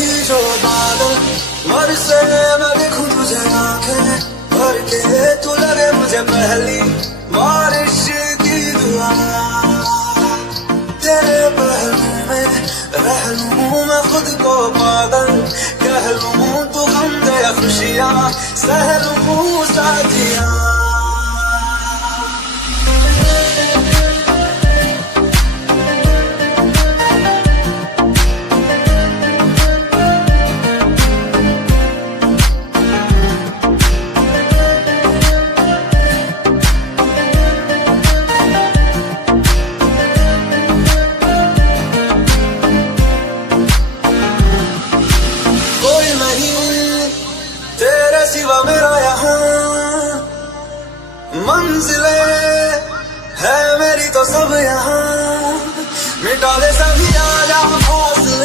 कभी जो बादल बरसे मैं देखूं तुझे आंखें भर के, तू लगे मुझे पहली बारिश की दुआ। तेरे पहलू में रह लूं मैं खुद को पागल, कह लूं तू गम दे खुशियां सह लूं साथियां। तेरे सिवा मेरा यहाँ मंजिले है मेरी तो सब यहाँ, मिटा दे सभी आया